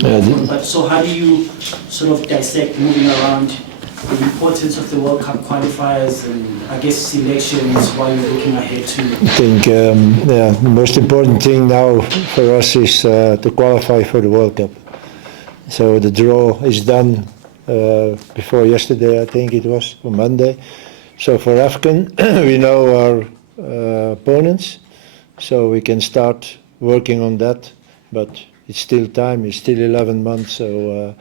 But so how do you sort of dissect moving around the importance of the World Cup qualifiers and I guess selections while you're looking ahead to? I think the most important thing now for us is to qualify for the World Cup. So the draw is done before yesterday, I think it was, or Monday. So for AFCON, we know our opponents, so we can start working on that. But it's still time, it's still 11 months, so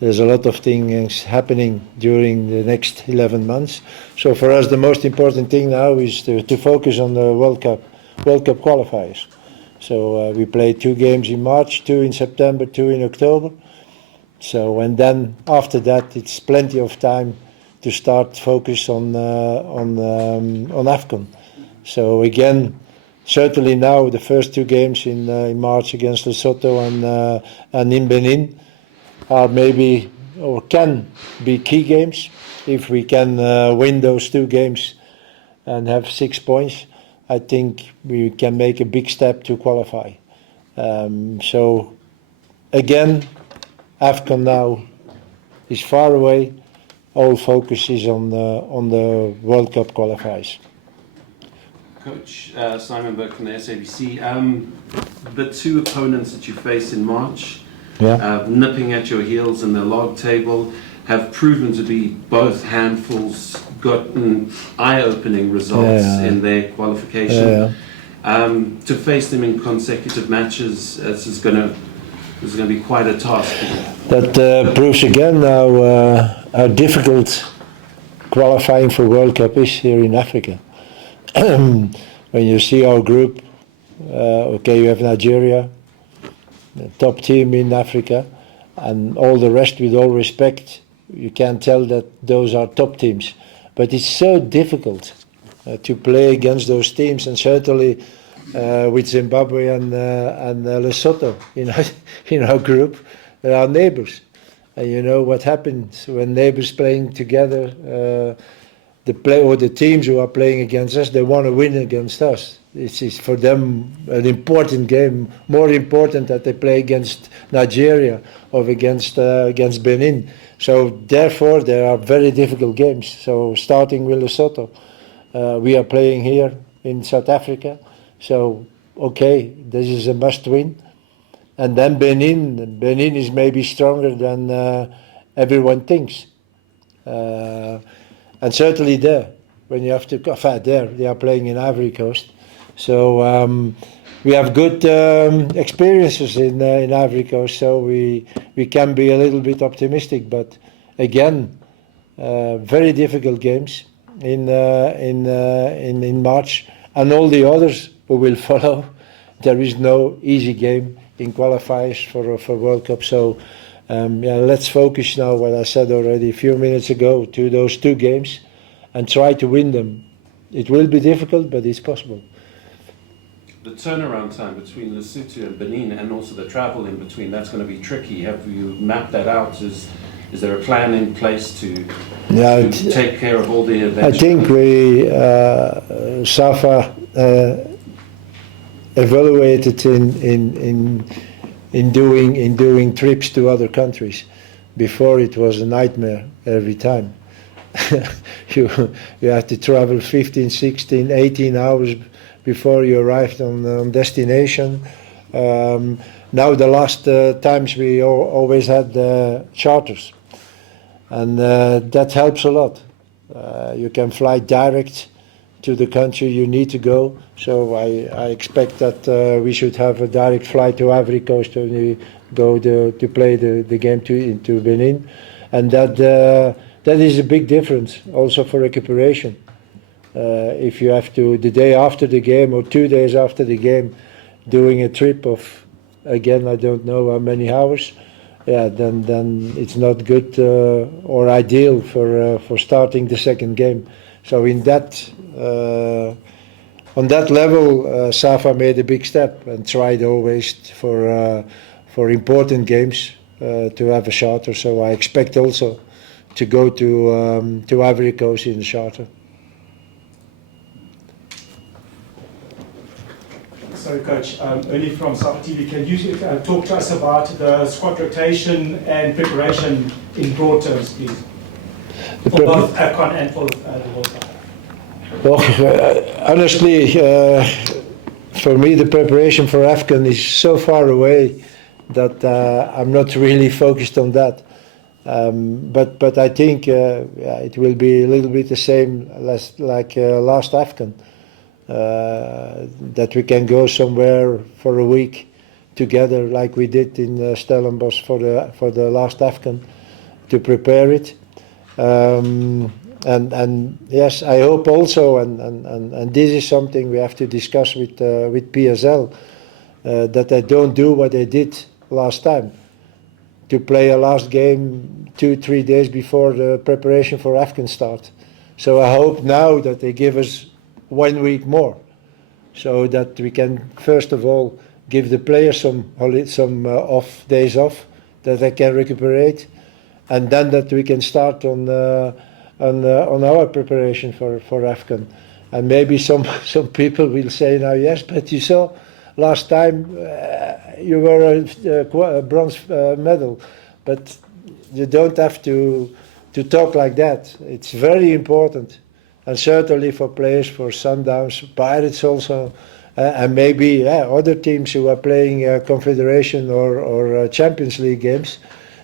there's a lot of things happening during the next 11 months. So for us, the most important thing now is to focus on the World Cup qualifiers. So we played 2 games in March, 2 in September, 2 in October. So and then after that, it's plenty of time to start focus on AFCON. So again, certainly now the first 2 games in March against Lesotho and in Benin are maybe or can be key games. If we can win those 2 games and have 6 points, I think we can make a big step to qualify. So again, AFCON now is far away. All focus is on the World Cup qualifiers. Coach Simon Burke from the SABC. The 2 opponents that you faced in March, nipping at your heels in the log table, have proven to be both handfuls, gotten eye-opening results in their qualification. To face them in consecutive matches, this is going to be quite a task. That proves again how difficult qualifying for World Cup is here in Africa. When you see our group, okay, you have Nigeria, the top team in Africa, and all the rest, with all respect, you can tell that those are top teams. But it's so difficult to play against those teams, and certainly with Zimbabwe and Lesotho in our group, they are neighbors. And you know what happens when neighbors playing together, the teams who are playing against us, they want to win against us. It's for them an important game, more important that they play against Nigeria or against Benin. So therefore, there are very difficult games. So starting with Lesotho, we are playing here in South Africa. So okay, this is a must-win. And then Benin is maybe stronger than everyone thinks. And certainly there, when you have to, they are playing in Ivory Coast. So we have good experiences in Ivory Coast, so we can be a little bit optimistic. But again, very difficult games in March, and all the others who will follow. There is no easy game in qualifiers for World Cup. So let's focus now, what I said already a few minutes ago, to those 2 games and try to win them. It will be difficult, but it's possible. The turnaround time between Lesotho and Benin, and also the travel in between, that's going to be tricky. Have you mapped that out? Is there a plan in place to take care of all the events? I think we SAFA evaluated in doing trips to other countries. Before, it was a nightmare every time. you have to travel 15, 16, 18 hours before you arrived on destination. Now the last times we always had charters, and that helps a lot. You can fly direct to the country you need to go. So I expect that we should have a direct flight to Ivory Coast when we go to play the game into Benin, and that is a big difference also for recuperation. If you have to, the day after the game or 2 days after the game, doing a trip of, again, I don't know how many hours, then it's not good or ideal for starting the second game. So in that, on that level, SAFA made a big step and tried always for important games to have a charter. So I expect also to go to Ivory Coast in the charter. Sorry, Coach. Only from SAFA TV. Can you talk to us about the squad rotation and preparation in broad terms, please? For both AFCON and for the World Cup. Well, honestly, for me, the preparation for AFCON is so far away that I'm not really focused on that. But I think it will be a little bit the same like last AFCON. That we can go somewhere for a week together, like we did in Stellenbosch for the last AFCON, to prepare it. And yes, I hope also, and this is something we have to discuss with PSL, that they don't do what they did last time, to play a last game 2-3 days before the preparation for AFCON start. So I hope now that they give us 1 week more, so that we can first of all give the players some days off, that they can recuperate, and then that we can start on our preparation for AFCON. And maybe some people will say now, yes, but you saw last time you were a bronze medal, but you don't have to talk like that. It's very important. And certainly for players for Sundowns, Pirates also, and maybe other teams who are playing Confederation or Champions League games,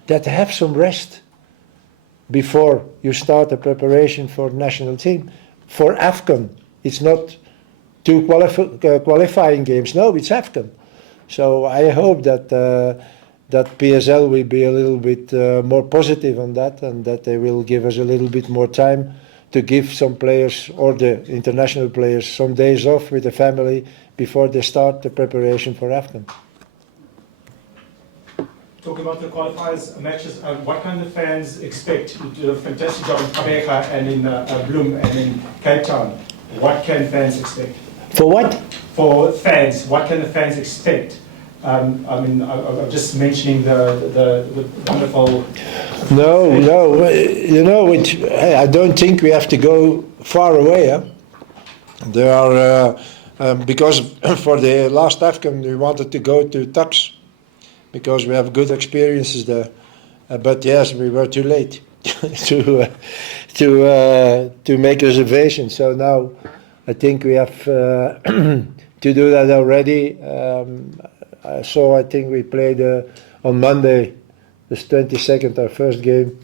that have some rest before you start the preparation for national team. For AFCON, it's not 2 qualifying games. No, it's AFCON. So I hope that PSL will be a little bit more positive on that, and that they will give us a little bit more time to give some players, or the international players, some days off with the family before they start the preparation for AFCON. Talking about the qualifiers matches, what can the fans expect? You do a fantastic job in Qatar and in Bloem and in Cape Town. What can fans expect? For what? For fans, what can the fans expect? I'm just mentioning the wonderful... No, you know, I don't think we have to go far away. Huh? There are, because for the last AFCON we wanted to go to Tux, because we have good experiences there. But yes, we were too late to make reservations. So now I think we have to do that already. So I think we played on Monday, the 22nd, our first game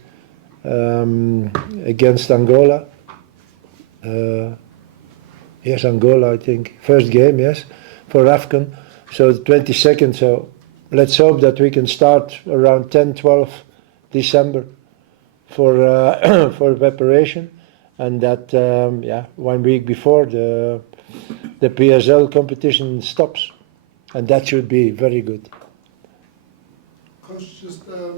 against Angola. Yes, Angola, I think. First game, yes, for AFCON. So the 22nd, so let's hope that we can start around 10, 12 December for preparation. And that, 1 week before the PSL competition stops. And that should be very good. Coach, just a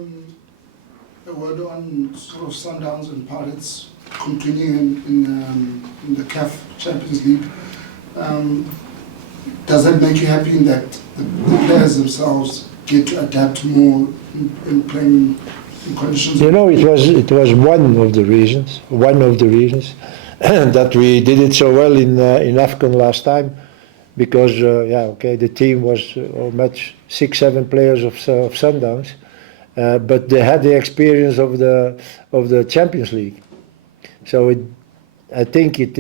word on sort of Sundowns and Pirates continuing in the CAF Champions League. Does that make you happy in that the players themselves get to adapt more in playing in conditions? You know, it was one of the reasons that we did it so well in AFCON last time. Because the team was match 6-7 players of Sundowns, but they had the experience of the Champions League. So I think it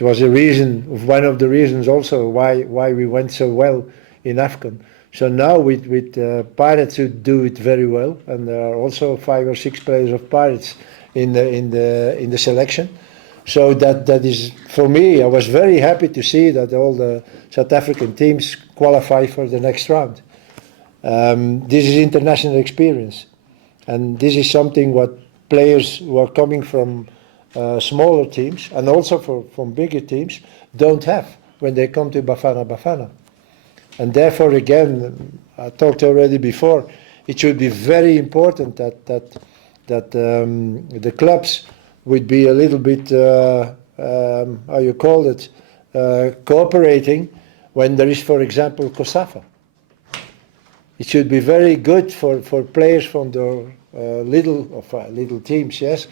was a reason, one of the reasons also why we went so well in AFCON. So now with Pirates who do it very well, and there are also 5 or 6 players of Pirates in the selection. So that is, for me, I was very happy to see that all the South African teams qualify for the next round. This is international experience, and this is something what players who are coming from smaller teams and also from bigger teams don't have when they come to Bafana Bafana. And therefore, again, I talked already before, it should be very important that the clubs would be a little bit, cooperating when there is, for example, COSAFA. It should be very good for players from the little teams, yes,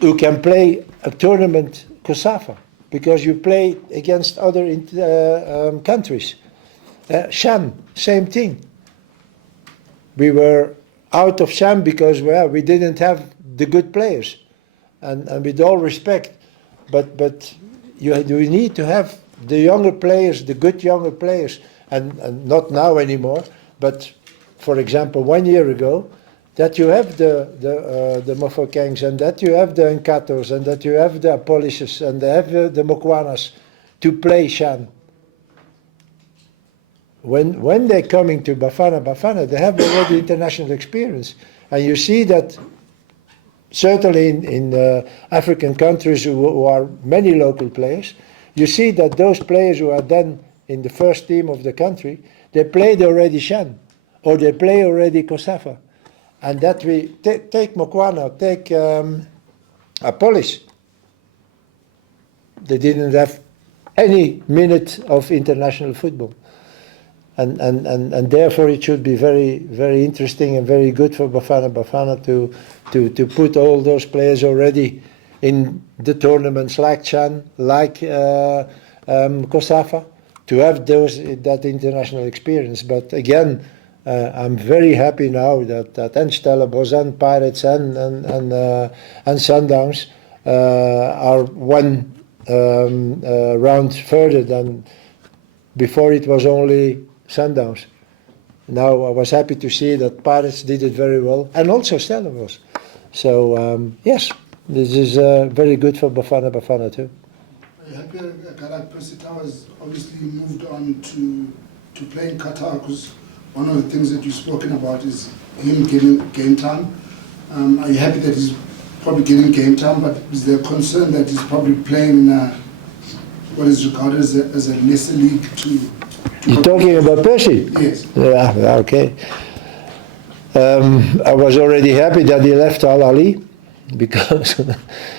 who can play a tournament COSAFA, because you play against other countries. Shan, same thing. We were out of Shan because we didn't have the good players, and with all respect, but you need to have the younger players, the good younger players, and not now anymore, but for example 1 year ago, that you have the Mofokengs, and that you have the Nkatos, and that you have the Apolishes, and they have the Mokwanas to play Shan. When they're coming to Bafana Bafana, they have already international experience, and you see that certainly in African countries who are many local players, you see that those players who are then in the first team of the country, they played already Shan, or they play already COSAFA. And that we take Mokwana, take Apolis. They didn't have any minute of international football. And therefore it should be very, very interesting and very good for Bafana Bafana to put all those players already in the tournaments like Chan, like COSAFA, to have that international experience. But again, I'm very happy now that and Stellenbosch and Pirates and Sundowns are one round further than before. It was only Sundowns. Now I was happy to see that Pirates did it very well, and also Stellenbosch. So yes, this is very good for Bafana Bafana too. Happy Garak Persita has obviously moved on to play in Qatar, because one of the things that you've spoken about is him getting game time. Are you happy that he's probably getting game time, but is there concern that he's probably playing in what is regarded as a lesser league to You're talking about Percy? Yes. Yeah, okay. I was already happy that he left Al Ali, because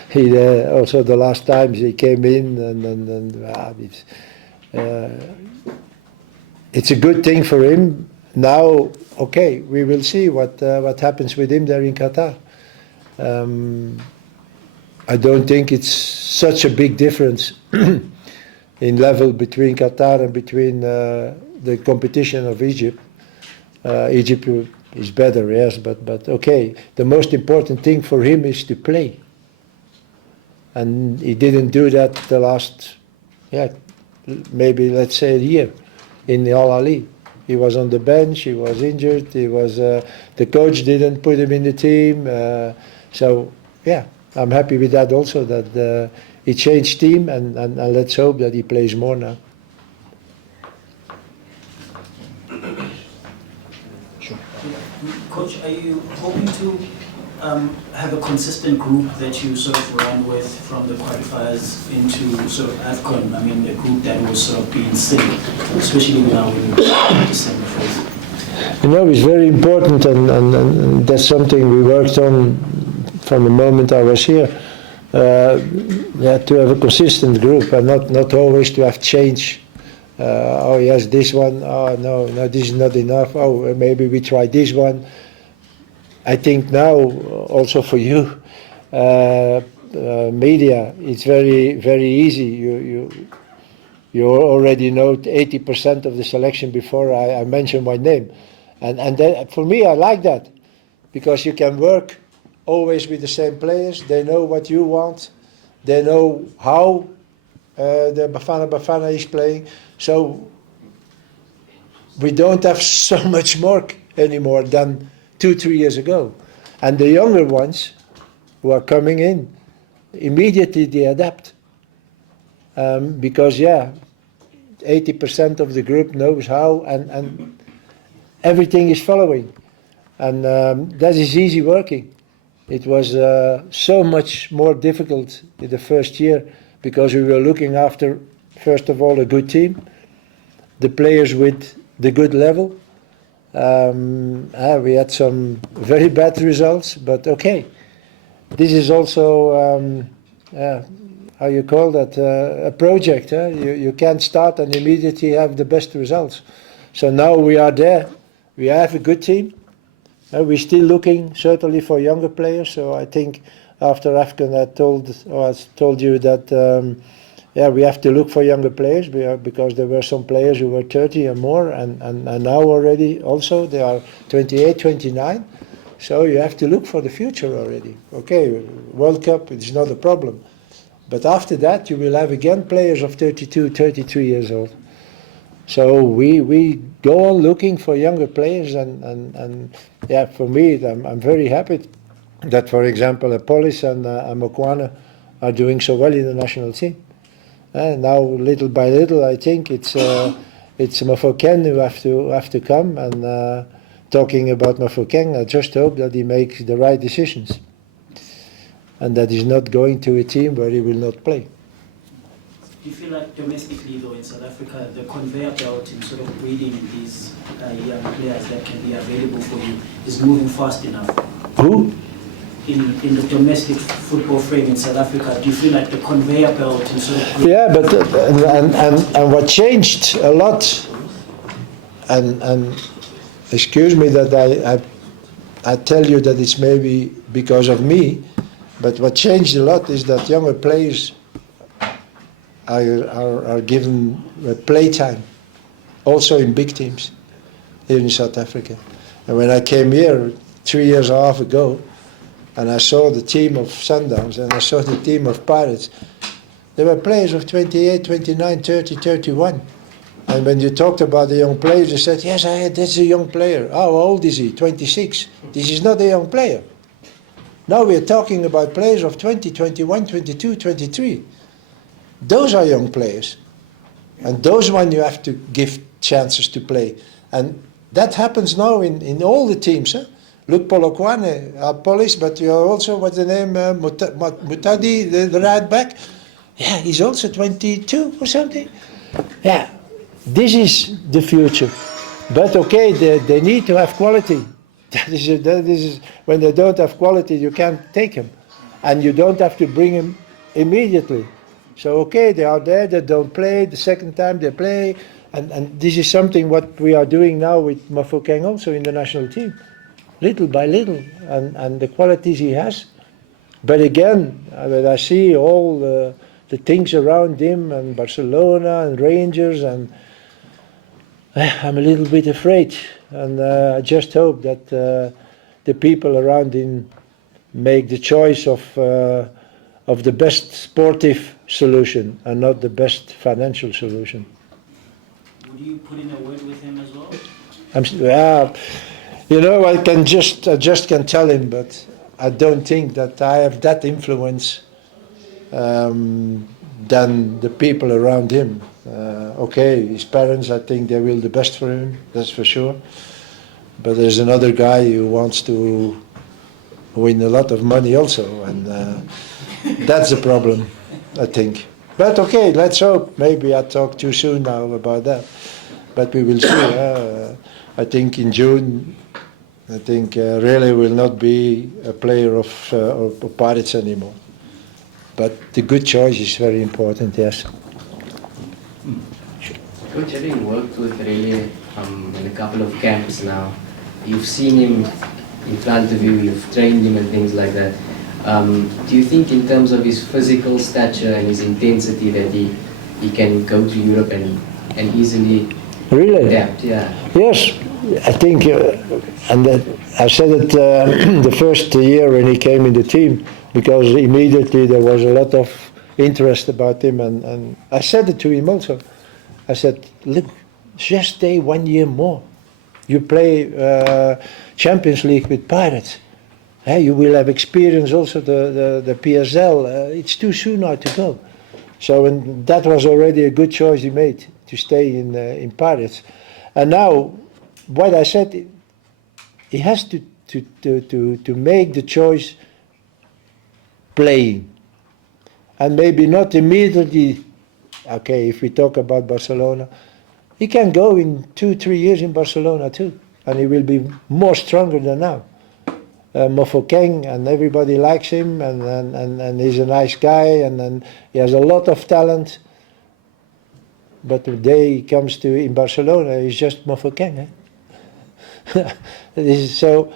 he also the last times he came in and it's a good thing for him. Now, okay, we will see what happens with him there in Qatar. I don't think it's such a big difference in level between Qatar and between the competition of Egypt. Egypt is better, yes, but okay. The most important thing for him is to play. And he didn't do that the last, maybe let's say a year in the Al Ali. He was on the bench, he was injured, the coach didn't put him in the team. So, yeah, I'm happy with that also, that he changed team, and let's hope that he plays more now. Coach, are you hoping to have a consistent group that you sort of run with from the qualifiers into sort of AFCON? I mean, a group that will sort of be in sync, especially now in the December phase. You know, it's very important, and that's something we worked on from the moment I was here. To have a consistent group, and not always to have change. Oh yes, this one. Oh no, this is not enough. Oh, maybe we try this one. I think now also for you, media, it's very, very easy. You already know 80% of the selection before I mention my name, and then, for me, I like that, because you can work always with the same players. They know what you want. They know how the Bafana Bafana is playing. So we don't have so much more anymore than 2-3 years ago. And the younger ones who are coming in, immediately they adapt. Because, 80% of the group knows how, and everything is following. And that is easy working. It was so much more difficult in the first year, because we were looking after, first of all, a good team, the players with the good level. We had some very bad results, but okay. This is also, how you call that, a project. You can't start and immediately have the best results. So now we are there. We have a good team. We're still looking certainly for younger players. So I think after AFCON I told you that yeah, we have to look for younger players because there were some players who were 30 and more, and now already also they are 28, 29. So you have to look for the future already. Okay, World Cup, it's not a problem. But after that, you will have again players of 32, 33 years old. So we go on looking for younger players, and yeah, for me, I'm very happy that, for example, Polis and Mofokeng are doing so well in the national team. Now, little by little, I think it's Mofokeng who have to come. And talking about Mofokeng, I just hope that he makes the right decisions, and that he's not going to a team where he will not play. Do you feel like domestically, though, in South Africa, the conveyor belt in sort of breeding these young players that can be available for you is moving fast enough? Who? In the domestic football frame in South Africa, do you feel like the conveyor belt in sort of... Yeah, but and what changed a lot, and excuse me that I tell you that it's maybe because of me, but what changed a lot is that younger players are given playtime, also in big teams here in South Africa. And when I came here 3 years and a half ago, and I saw the team of Sundowns and I saw the team of Pirates, there were players of 28, 29, 30, 31. And when you talked about the young players, you said, yes, that's a young player. How old is he? 26. This is not a young player. Now we're talking about players of 20, 21, 22, 23. Those are young players. And those one you have to give chances to play. And that happens now in all the teams. Huh? Look, Polokwane, Polish, but you are also, what's the name, Mutadi, the right back? Yeah, he's also 22 or something. Yeah, this is the future. But okay, they need to have quality. That is when they don't have quality, you can't take them. And you don't have to bring them immediately. So okay, they are there, they don't play, the second time they play. And this is something what we are doing now with Mofokeng also in the national team. Little by little, and the qualities he has. But again, when I see all the things around him, and Barcelona and Rangers, and I'm a little bit afraid. And I just hope that the people around him make the choice of the best sportive solution and not the best financial solution. Would you put in a word with him as well? You know, I just can tell him, but I don't think that I have that influence than the people around him. Okay, his parents, I think they will the best for him, that's for sure. But there's another guy who wants to win a lot of money also, and that's the problem, I think. But okay, let's hope. Maybe I talk too soon now about that, but we will see. I think in June, I think Rele will not be a player of Pirates anymore. But the good choice is very important, yes. Coach, having worked with Rele in a couple of camps now, you've seen him in front of you, you've trained him and things like that. Do you think in terms of his physical stature and his intensity that he can go to Europe and easily adapt? Yeah. Yes, I think, and that I said it the first year when he came in the team, because immediately there was a lot of interest about him, and I said it to him also. I said, look, just stay 1 year more. You play Champions League with Pirates. Hey, you will have experience also the PSL. It's too soon now to go. So and that was already a good choice he made, to stay in Pirates. And now, what I said, he has to make the choice playing. And maybe not immediately, okay, if we talk about Barcelona, he can go in 2-3 years in Barcelona too. And he will be more stronger than now. Mofokeng, and everybody likes him, and he's a nice guy, and he has a lot of talent. But the day he comes to in Barcelona, he's just Mofokeng. So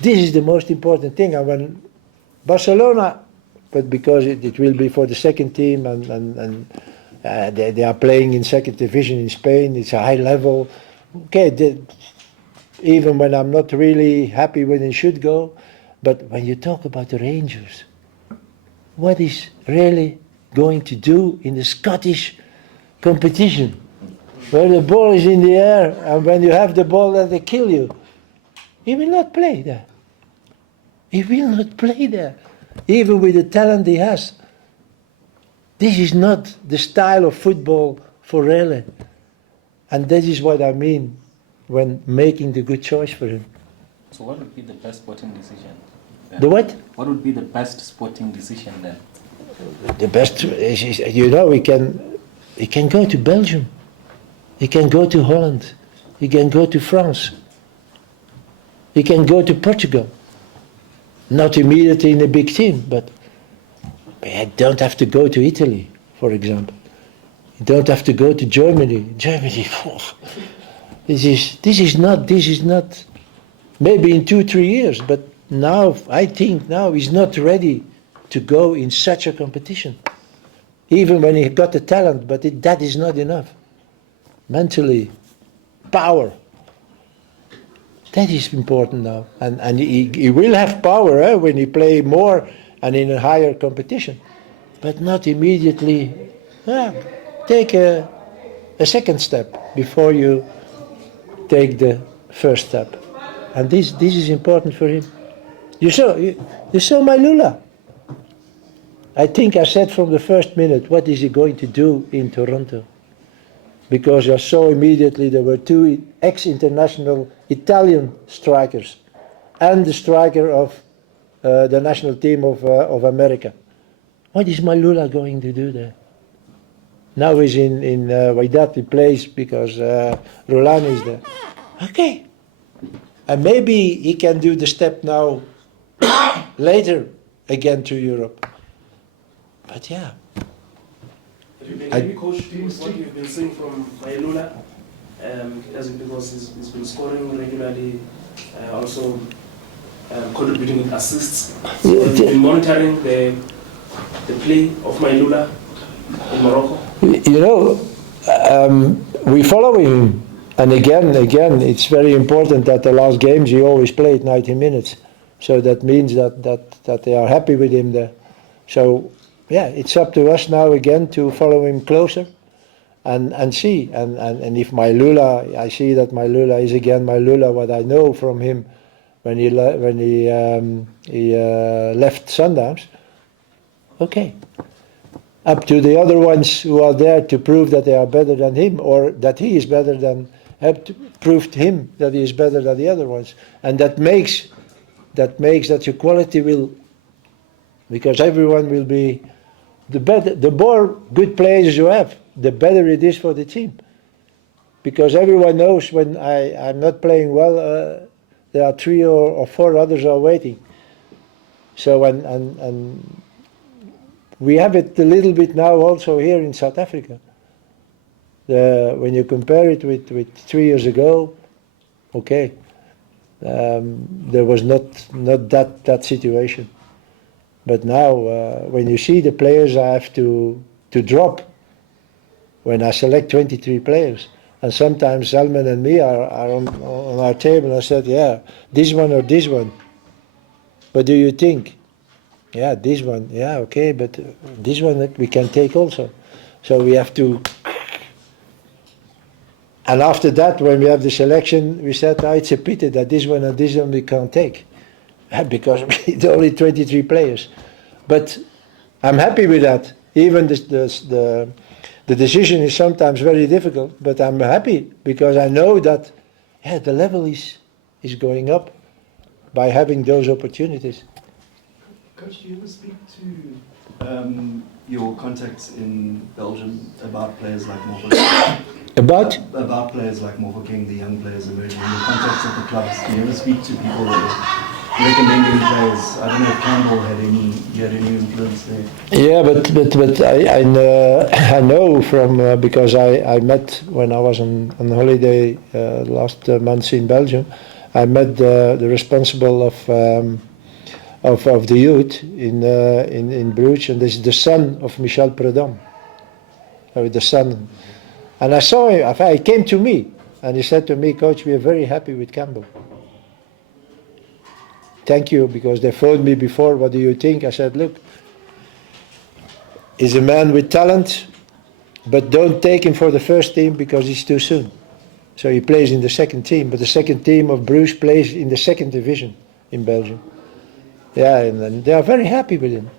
this is the most important thing. And when Barcelona but because it will be for the second team, and they are playing in second division in Spain. It's a high level. Okay, even when I'm not really happy when he should go, but when you talk about the Rangers, what is really going to do in the Scottish competition, where the ball is in the air, and when you have the ball that they kill you? He will not play there. He will not play there, even with the talent he has. This is not the style of football for Rele. And that is what I mean when making the good choice for him. So what would be the best sporting decision then? The what? What would be the best sporting decision then? The best is, you know, he can go to Belgium. He can go to Holland. He can go to France. He can go to Portugal. Not immediately in a big team, but you don't have to go to Italy, for example. You don't have to go to Germany. Germany, this is not. Maybe in 2-3 years, but now I think now he's not ready to go in such a competition. Even when he got the talent, but that is not enough. Mentally, power. That is important now, and he will have power when he play more and in a higher competition, but not immediately. Take a second step before you take the first step, and this is important for him. You saw Mailula. I think I said from the first minute, what is he going to do in Toronto? Because I saw immediately there were 2 ex-international Italian strikers and the striker of the national team of America. What is Mailula going to do there? Now he's in Wydad, he plays because Roland is there. Okay. And maybe he can do the step now later again to Europe. But yeah. Maybe coach, what you've been seeing from Mailula, because he's been scoring regularly, also contributing with assists. So you've been monitoring the play of Mailula in Morocco. You know, we follow him, and again, it's very important that the last games he always played 90 minutes. So that means that they are happy with him there. So yeah, it's up to us now again to follow him closer and see. And if Mailula, I see that Mailula is again Mailula, what I know from him when he left Sundowns. Okay. Up to the other ones who are there to prove that they are better than him, or that he is better than, have to prove to him that he is better than the other ones. And that makes that your quality will, because everyone will be, the better, the more good players you have, the better it is for the team. Because everyone knows when I'm not playing well, there are 3 or 4 others are waiting. So and we have it a little bit now also here in South Africa. When you compare it with 3 years ago, okay, there was not that situation. But now, when you see the players I have to drop, when I select 23 players, and sometimes Salman and me are on our table, I said, yeah, this one or this one. What do you think? Yeah, this one. Yeah, okay, but this one we can take also. So we have to. And after that, when we have the selection, we said, it's a pity that this one and this one we can't take, because we need only 23 players. But I'm happy with that. Even the decision is sometimes very difficult, but I'm happy because I know that the level is going up by having those opportunities. Coach, do you ever speak to your contacts in Belgium about players like Mofokeng? About players like Mofokeng, the young players emerging, in the context of the clubs? Do you ever speak to people that are recommending players? I don't know if Campbell had any influence there. Yeah, but I know from because I met when I was on holiday last month in Belgium. I met the responsible of the youth in Brugge, and this is the son of Michel Prudhomme, the son. And I saw him. He came to me, and he said to me, "Coach, we are very happy with Campbell. Thank you," because they phoned me before. What do you think? I said, "Look, he's a man with talent, but don't take him for the first team because he's too soon." So he plays in the second team, but the second team of Bruges plays in the second division in Belgium. Yeah, and they are very happy with him.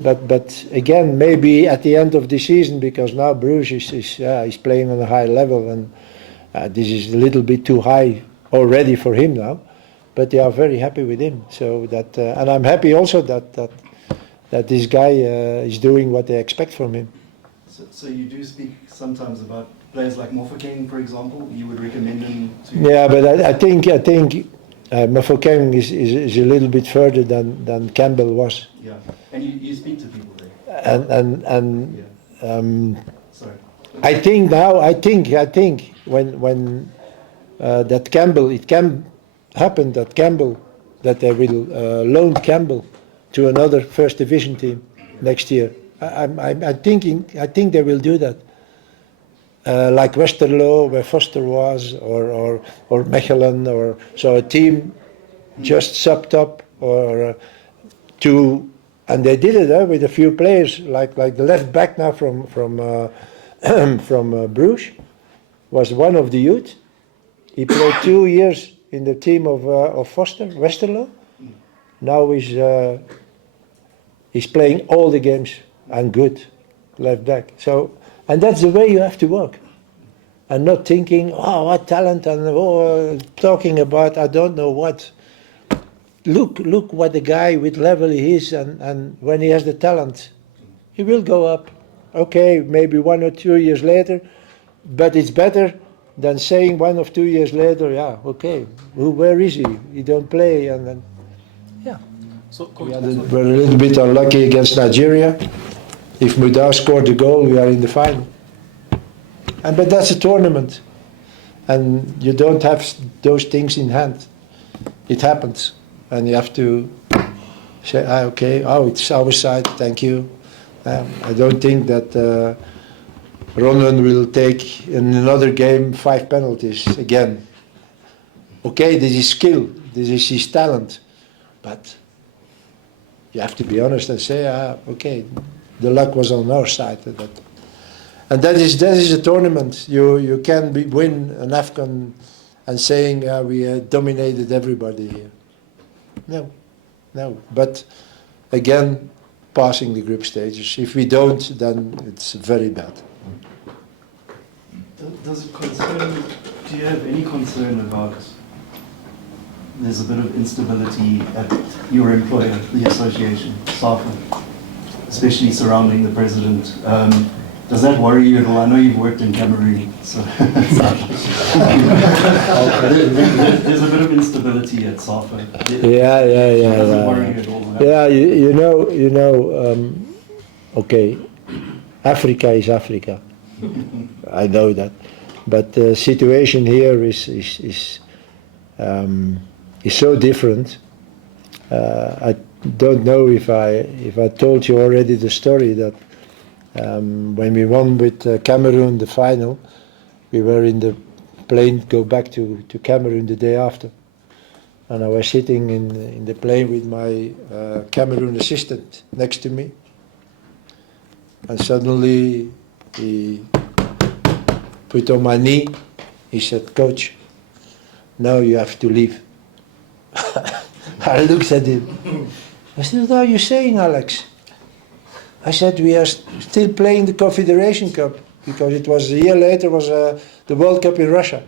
But again, maybe at the end of the season, because now Bruges is playing on a high level, and this is a little bit too high already for him now. But they are very happy with him. So that, and I'm happy also that this guy is doing what they expect from him. So you do speak sometimes about players like Mofokeng, for example. You would recommend him to. Yeah, but I think Mofokeng is a little bit further than Campbell was. Yeah, and you speak to people there. And yeah. Sorry. I think when that Campbell, it can happen that they will loan Campbell to another first division team next year. I think they will do that. Like Westerlo, where Foster was, or Mechelen, or so a team just subbed up, or and they did it with a few players, like the left back now from Bruges was one of the youth. He played 2 years in the team of Foster, Westerlo. Now he's playing all the games and good left back. So. And that's the way you have to work, and not thinking, "Oh, what talent," and talking about I don't know what. Look what the guy with level he is, and when he has the talent, he will go up. Okay, maybe 1 or 2 years later, but it's better than saying 1 or 2 years later, yeah, okay, where is he? He don't play, and then, yeah. So, We're a little bit unlucky against Nigeria. If Mudar scored the goal, we are in the final. But that's a tournament, and you don't have those things in hand. It happens, and you have to say, okay, it's our side, thank you. I don't think that Ronwen will take in another game 5 penalties again. Okay, this is skill, this is his talent, but you have to be honest and say, okay, the luck was on our side. And that is a tournament. You can win an AFCON and saying we dominated everybody here. No. But again, passing the group stages. If we don't, then it's very bad. Does it concern? Do you have any concern about? There's a bit of instability at your employer, the association, SAFA, especially surrounding the president. Does that worry you at all? I know you've worked in Cameroon, so there's a bit of instability at SAFA. Yeah. Does it worry you at all? Yeah, you know. Okay, Africa is Africa. I know that, but the situation here is so different. I don't know if I told you already the story that when we won with Cameroon the final, we were in the plane go back to Cameroon the day after, and I was sitting in the plane with my Cameroon assistant next to me, and suddenly he put on my knee. He said, "Coach, now you have to leave." I looked at him. I said, "What are you saying, Alex?" I said, "We are still playing the Confederation Cup," because it was a year later was the World Cup in Russia.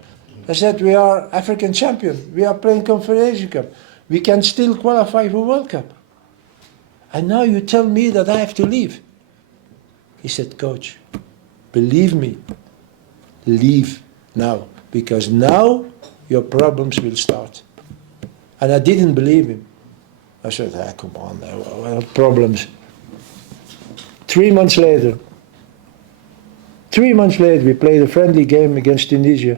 I said, "We are African champion. We are playing Confederation Cup. We can still qualify for World Cup. And now you tell me that I have to leave." He said, "Coach, believe me, leave now, because now your problems will start." And I didn't believe him. I said, come on, what problems? 3 months later, we played a friendly game against Tunisia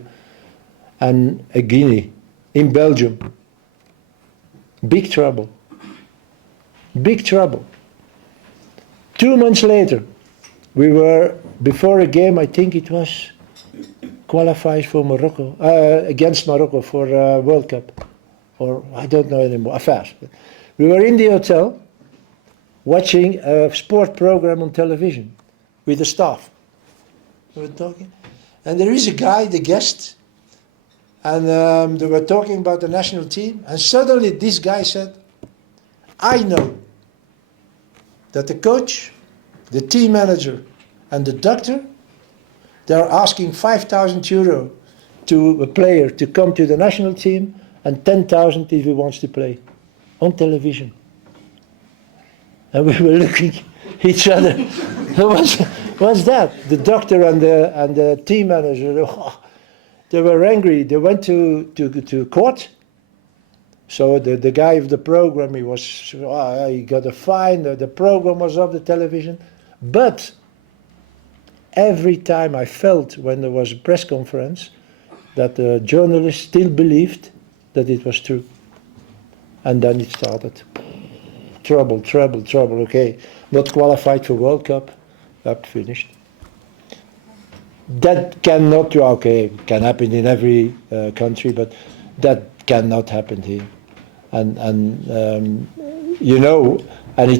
and Guinea in Belgium. Big trouble. Big trouble. 2 months later, we were, before a game, I think it was qualified for Morocco, against Morocco for World Cup, or I don't know anymore, fast. We were in the hotel watching a sport program on television with the staff. We were talking, and there is a guy, the guest, and they were talking about the national team, and suddenly this guy said, I know that the coach, the team manager, and the doctor, they are asking 5,000 euro to a player to come to the national team and 10,000 if he wants to play on television. And we were looking at each other. What's that? The doctor and the team manager, they were angry. They went to court. So the guy of the program, he got a fine. The program was off the television. But every time I felt when there was a press conference that the journalists still believed that it was true. And then it started. Trouble. Okay, not qualified for World Cup. Up, finished. That cannot, okay, can happen in every country, but that cannot happen here. And you know, and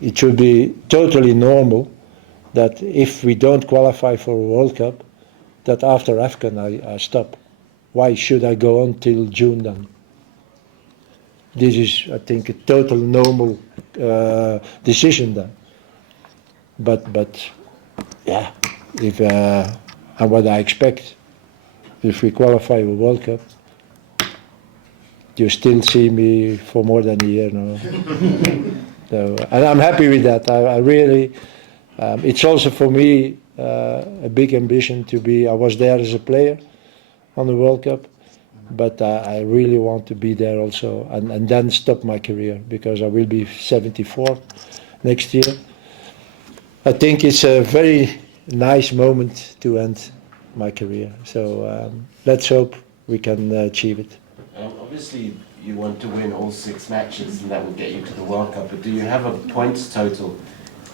it should be totally normal that if we don't qualify for a World Cup, that after AFCON I stop. Why should I go on till June then? This is, I think, a total normal decision then. But yeah, if and what I expect, if we qualify for World Cup, you still see me for more than a year now. So, and I'm happy with that. I really, it's also for me a big ambition to be. I was there as a player on the World Cup, but I really want to be there also, and then stop my career because I will be 74 next year. I think it's a very nice moment to end my career. So let's hope we can achieve it. Obviously, you want to win all 6 matches, and that will get you to the World Cup. But do you have a points total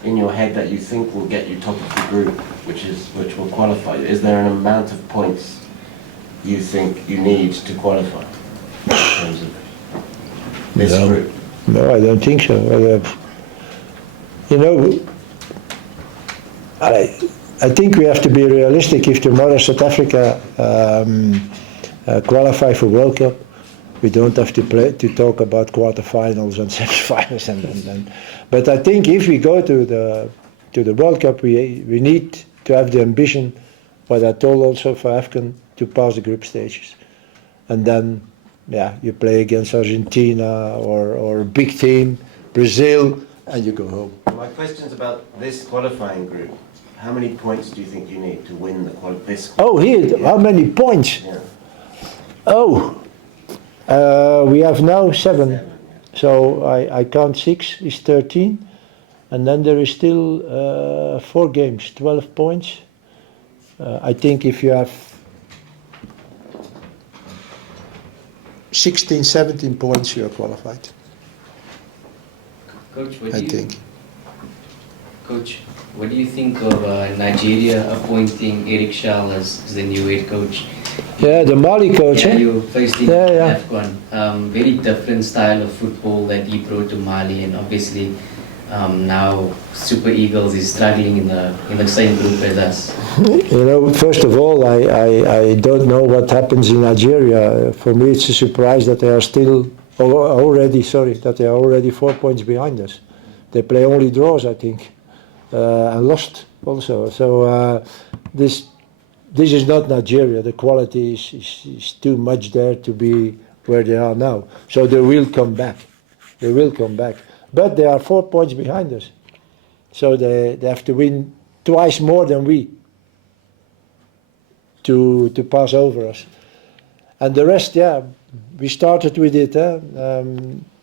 in your head that you think will get you top of the group, which will qualify? Is there an amount of points you think you need to qualify in terms of this group? No, I don't think so. You know, I think we have to be realistic. If tomorrow South Africa qualify for World Cup, we don't have to talk about quarterfinals and semifinals and. But I think if we go to the World Cup, we need to have the ambition, what I told also for AFCON, to pass the group stages, and then you play against Argentina or a big team, Brazil, and you go home. My question's about this qualifying group. How many points do you think you need to win this? Oh, here, how many points? Yeah. Oh, we have now 7. So I count 6 is 13, and then there is still 4 games, 12 points. I think if you have 16, 17 points, you are qualified. Coach, what do you think of Nigeria appointing Eric Chelle as the new head coach? Yeah, the Mali coach. Yeah, you faced in AFCON. Very different style of football that he brought to Mali, and obviously now Super Eagles is struggling in the same group as us. You know, first of all, I don't know what happens in Nigeria. For me, it's a surprise that they are still already 4 points behind us. They play only draws, I think, and lost also. So this is not Nigeria. The quality is too much there to be where they are now. So they will come back. They will come back. But they are 4 points behind us. So they have to win twice more than we to pass over us. And the rest, we started with it.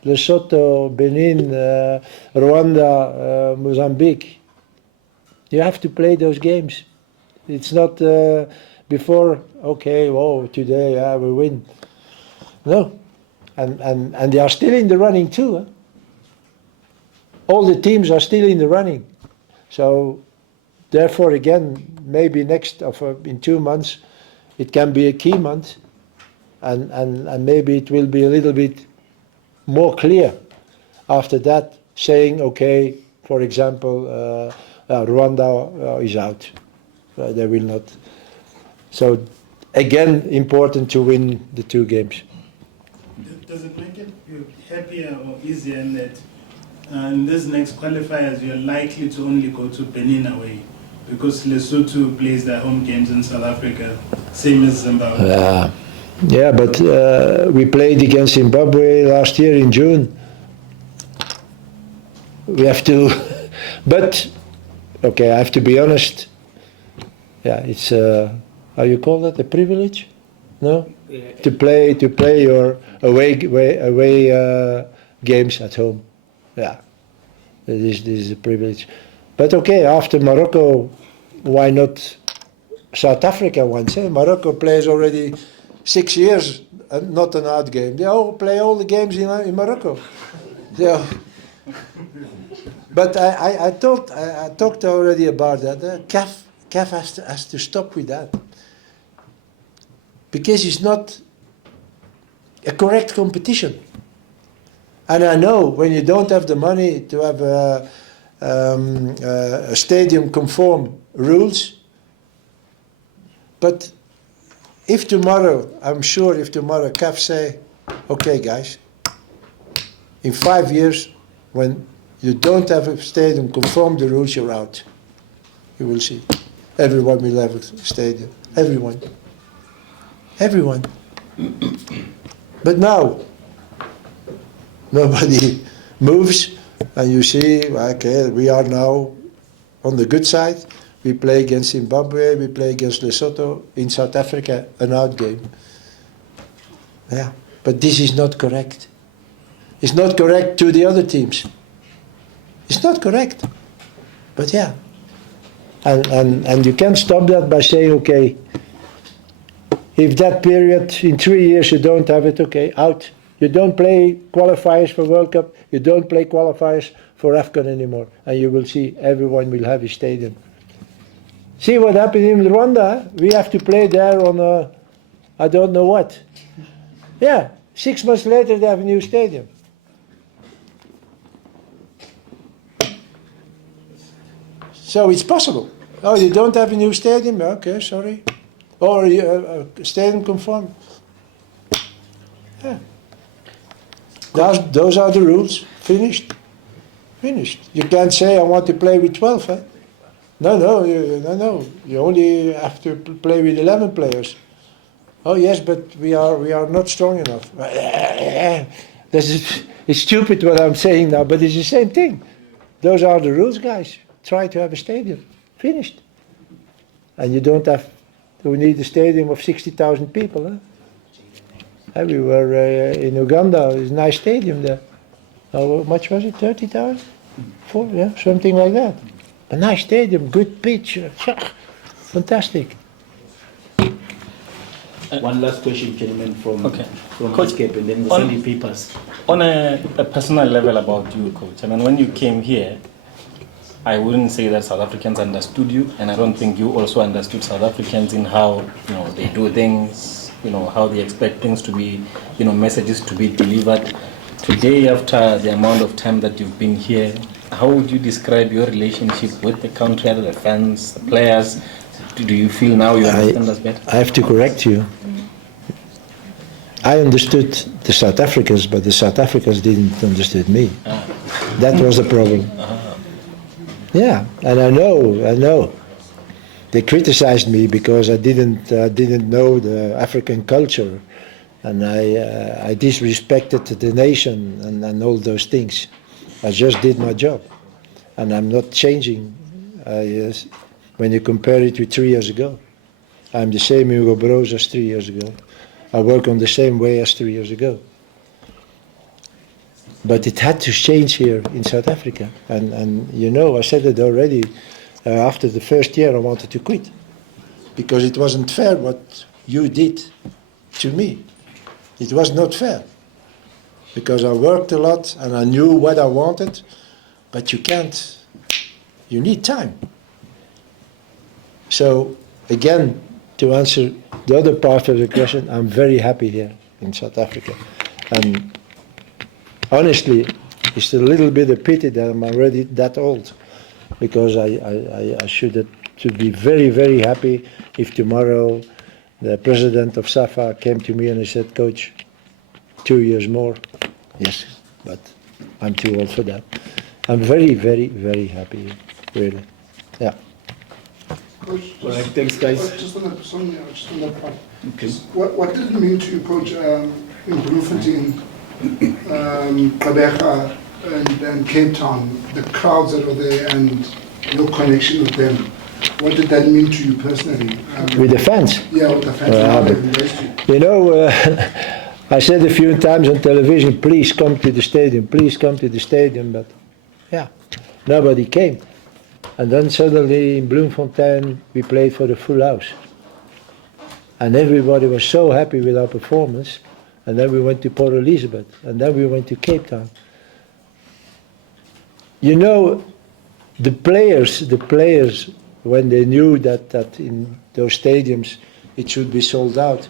Lesotho, Benin, Rwanda, Mozambique. You have to play those games. It's not before, okay, today we win. No. And they are still in the running too. all the teams are still in the running. So therefore, again, maybe in 2 months, it can be a key month, and maybe it will be a little bit more clear after that, saying, okay, for example, Rwanda is out. They will not. So again, important to win the 2 games. Does it make it you happier or easier in that in this next qualifiers you're likely to only go to Benin away? Because Lesotho plays their home games in South Africa, same as Zimbabwe. Yeah, but we played against Zimbabwe last year in June. We have to, but okay, I have to be honest. Yeah, it's how you call that, a privilege? No, Yeah. to play your away games at home. Yeah, this is a privilege. But okay, after Morocco, why not South Africa once? Eh? Morocco plays already 6 years, not an out game. They all play all the games in Morocco. So, but I talked already about that. CAF has to stop with that, because it's not a correct competition. And I know when you don't have the money to have a stadium conform rules, but if tomorrow, I'm sure if tomorrow CAF say, okay guys, in 5 years, when you don't have a stadium conform the rules, you're out. You will see. Everyone will have a stadium. Everyone. Everyone. But now, nobody moves, and you see, okay, we are now on the good side. We play against Zimbabwe, we play against Lesotho, in South Africa, an out game. Yeah, but this is not correct. It's not correct to the other teams. It's not correct. But yeah. And you can't stop that by saying, okay, if that period, in 3 years you don't have it, okay, out. You don't play qualifiers for World Cup, you don't play qualifiers for AFCON anymore, and you will see everyone will have a stadium. See what happened in Rwanda? We have to play there on I don't know what. Yeah, 6 months later they have a new stadium. So it's possible. Oh, you don't have a new stadium? Okay, sorry. Or stadium conform. Yeah. Those are the rules. Finished. Finished. You can't say I want to play with 12. Eh? No. You only have to play with 11 players. Oh yes, but we are not strong enough. It's stupid what I'm saying now, but it's the same thing. Those are the rules, guys. Try to have a stadium. Finished. And you don't have to need a stadium of 60,000 people. Huh? We were in Uganda. There's a nice stadium there. How much was it? 30,000? Yeah, something like that. A nice stadium, good pitch. Fantastic. One last question, gentlemen, from Coach, Escape, and then we'll send you papers. On a personal level about you, Coach, I mean, when you came here, I wouldn't say that South Africans understood you, and I don't think you also understood South Africans in how they do things, how they expect things to be, messages to be delivered. Today, after the amount of time that you've been here, how would you describe your relationship with the country, the fans, the players? Do you feel now you understand us better? I have to correct you. I understood the South Africans, but the South Africans didn't understand me. That was the problem. Yeah, and I know. They criticized me because I didn't know the African culture, and I disrespected the nation and all those things. I just did my job, and I'm not changing. When you compare it with 3 years ago, I'm the same Hugo Broos as 3 years ago. I work on the same way as 3 years ago. But it had to change here in South Africa. And I said it already, after the first year I wanted to quit. Because it wasn't fair what you did to me. It was not fair. Because I worked a lot and I knew what I wanted. but you can't. You need time. So again, to answer the other part of the question, I'm very happy here in South Africa. And honestly, it's a little bit a pity that I'm already that old, because I should have to be very, very happy if tomorrow the president of SAFA came to me and he said, Coach, 2 years more. Yes, but I'm too old for that. I'm very, very, very happy, really. Yeah. Coach, All right, thanks, guys. Just on that part. Okay. What did it mean to you, Coach, in Bloemfontein, Qatar, and Cape Town, the crowds that were there and your connection with them? What did that mean to you personally? With the fans? Yeah, with the fans. You know, I said a few times on television, please come to the stadium, please come to the stadium, but yeah, nobody came. And then suddenly in Bloemfontein, we played for the full house. And everybody was so happy with our performance. And then we went to Port Elizabeth, and then we went to Cape Town. You know, the players, when they knew that in those stadiums it should be sold out,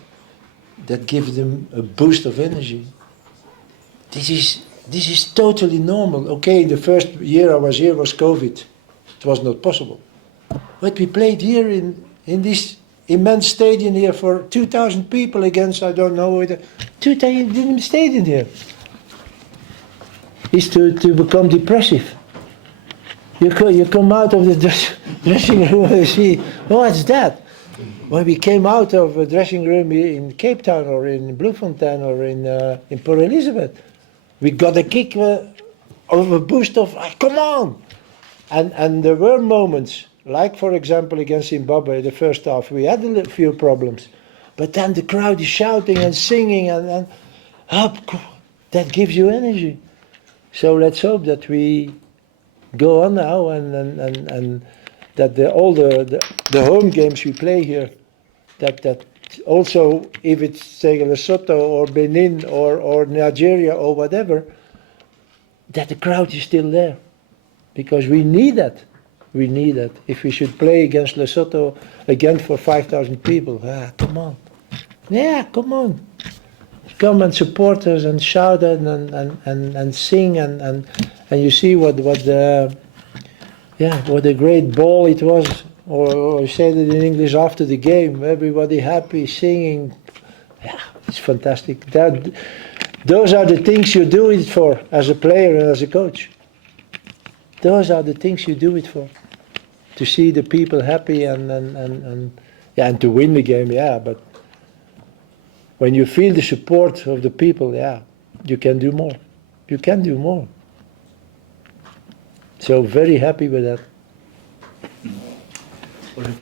that gives them a boost of energy. This is totally normal. Okay, the first year I was here was COVID. It was not possible. But we played here in this immense stadium here for 2,000 people against, I don't know, 2,000 stadium here. It's to become depressive. You come out of the dressing room and you see, what's that? When we came out of a dressing room in Cape Town or in Bloemfontein or in Port Elizabeth, we got a kick of a boost of, come on! And there were moments, like for example against Zimbabwe, the first half, we had a few problems. But then the crowd is shouting and singing and up, that gives you energy. So let's hope that we go on now and that all the home games we play here, that also if it's say Lesotho or Benin or Nigeria or whatever, that the crowd is still there. Because we need that. We need that. If we should play against Lesotho again for 5,000 people, come on. Yeah, come on. Come and support us and shout and sing and you see what a great ball it was. Or I said it in English after the game. Everybody happy, singing. Yeah, it's fantastic. Those are the things you do it for as a player and as a coach. Those are the things you do it for. To see the people happy and to win the game, yeah, but when you feel the support of the people, yeah, you can do more. You can do more. So very happy with that.